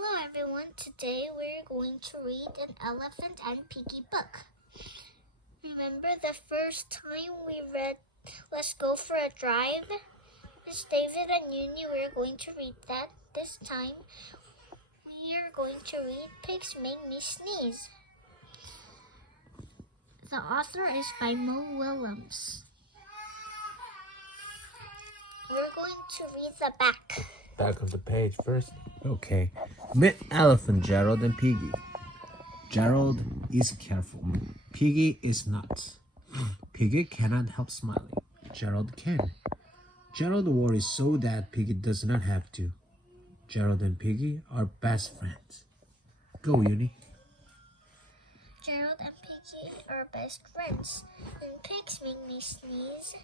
Hello everyone, today we're going to read an Elephant and Piggie book. Remember the first time we read Let's Go for a Drive? Miss David and Uni, we're going to read that. This time we are going to read Pigs Make Me Sneeze. The author is by Mo Willems. We're going to read the back. Back of the page first. Okay. Meet Elephant, Gerald, and Piggie. Gerald is careful. Piggie is not. Piggie cannot help smiling. Gerald can. Gerald worries so that Piggie does not have to. Gerald and Piggie are best friends. Go, Uni. Gerald and Piggie are best friends. When pigs make me sneeze,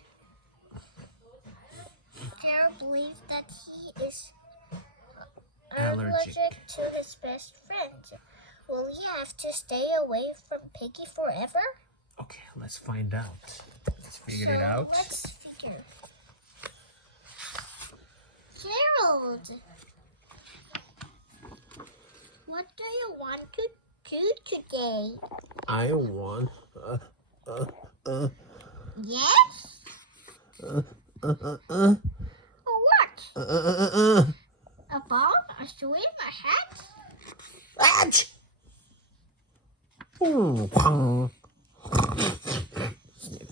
Gerald believes that he is allergic to his best friend. Will he have to stay away from Piggie forever? Okay, let's find out. Let's figure it out. Let's figure. Gerald, what do you want to do today? I want Yes? What? A ball, a swim, a hat? Ouch!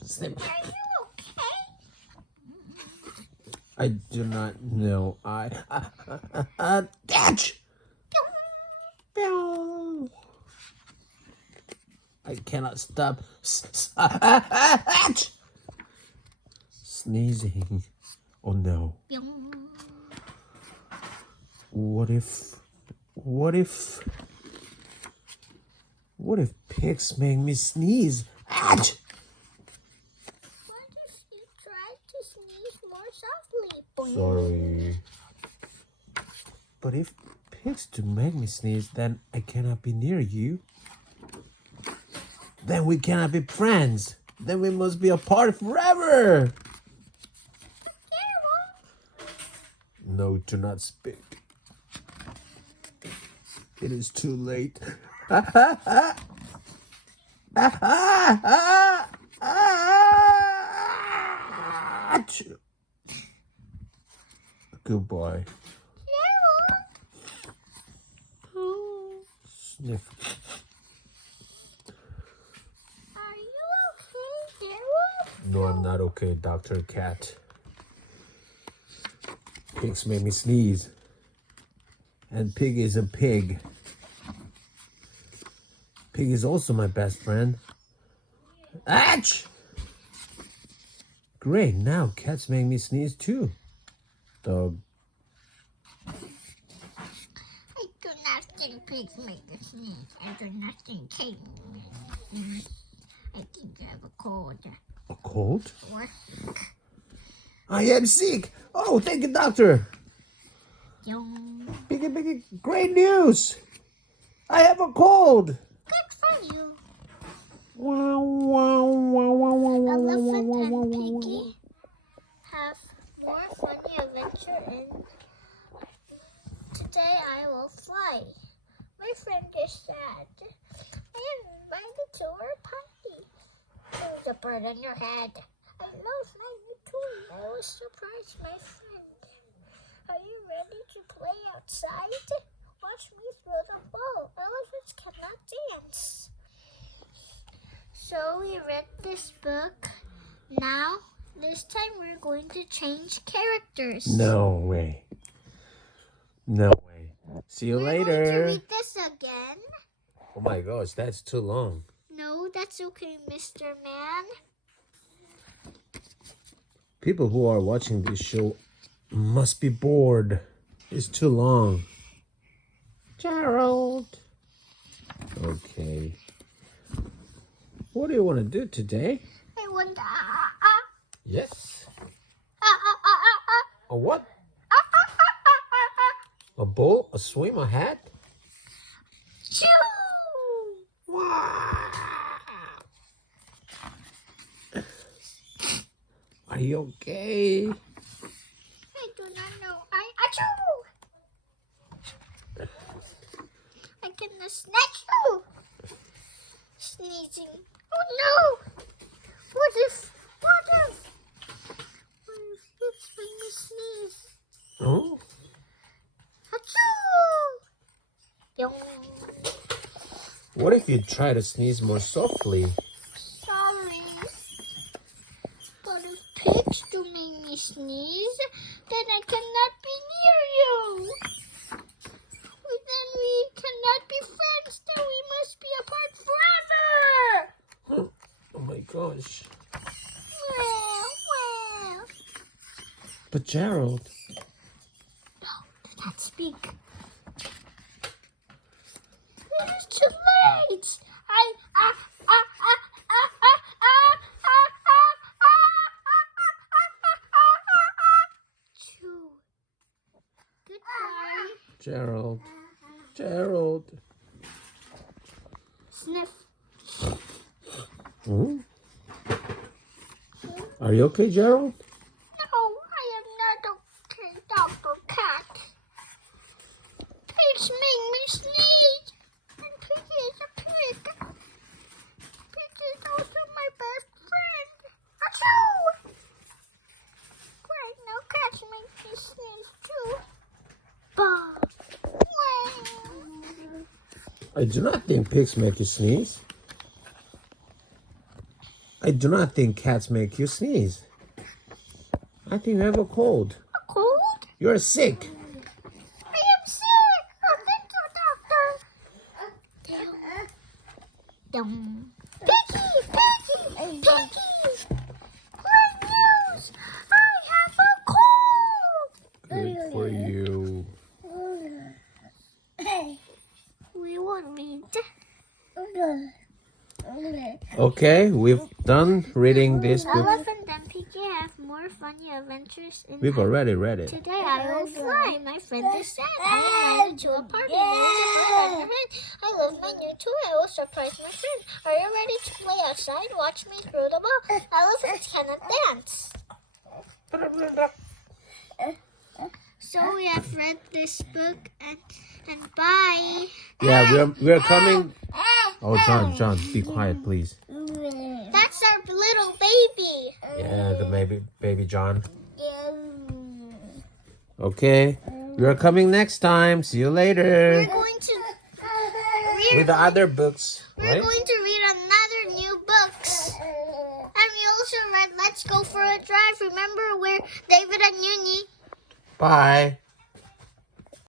Snip. Are you okay? I do not know. Ouch! I cannot stop sneezing. Oh no. What if pigs make me sneeze? Ouch! What if you try to sneeze more softly? Sorry. But if pigs do make me sneeze, then I cannot be near you. Then we cannot be friends. Then we must be apart forever. No, do not speak. It is too late. Goodbye. Sniff. Are you okay, Gerald? No, I'm not okay, Dr. Cat. Pigs made me sneeze. And Pig is a pig. Pig is also my best friend. Ouch! Great, now cats make me sneeze too. Dog. I do not think pigs make me sneeze. I do not think pigs make me sneeze. I think I have a cold. A cold? Or I am sick. Oh, thank you, doctor. young. Piggy, great news. I have a cold. Good for you. Elephant Elephant and Piggie have more funny adventure in Today I Will Fly. My friend is sad. I am invited to her party. There's a bird on your head. I love my new toy. I will surprise my friend. Are you ready to play outside? Watch me throw the ball. Elephants cannot dance. So we read this book. Now, this time we're going to change characters. No way. No way. See you later. We're going to read this again. Oh my gosh, that's too long. No, that's okay, Mr. Man. People who are watching this show must be bored. It's too long. Gerald. Okay. What do you want to do today? I want Yes. A what? A bowl, a swim, a hat? Shoo! Wow. Are you okay? I do not know. Achoo! snatch. Oh, sneezing. Oh no! What if it's when we sneeze? Oh. Achoo! Yong. What if you try to sneeze more softly? Sorry. But if pigs do make me sneeze, then I cannot be near you. Then we cannot be friends. Then we must be apart forever. Oh my gosh. Well. But Gerald. No, do not speak. It is too late. Choo. Goodbye. Gerald. Gerald. Sniff. Hmm? Are you okay, Gerald? No, I am not okay, Dr. Cat. Pigs make me sneeze. And Piggy is a pig. Piggy is also my best friend. Achoo! Right now, cats make me sneeze too. Bah. I do not think pigs make you sneeze. I do not think cats make you sneeze. I think you have a cold. A cold? You're sick. I am sick. Oh, thank you, doctor. Dum. Piggy! Great news! I have a cold! Good for you. We will read. Okay, we've done reading this book. Elephant and Piggy have more funny adventures in We've life. already read it. Today I will fly. My friend is sad. I am invited to a party. There is a bird on your head. I love my new toy. I will surprise my friend. Are you ready to play outside? Watch me throw the ball. Elephants cannot dance. So we have read this book and bye. Yeah, we're coming. Oh, John, be quiet, please. That's our little baby. Yeah, the baby John. Okay, we're coming next time. See you later. We're going to With the other books, We're right? going to read another new books. And we also read Let's Go for a Drive. Remember where David and Uni? Bye.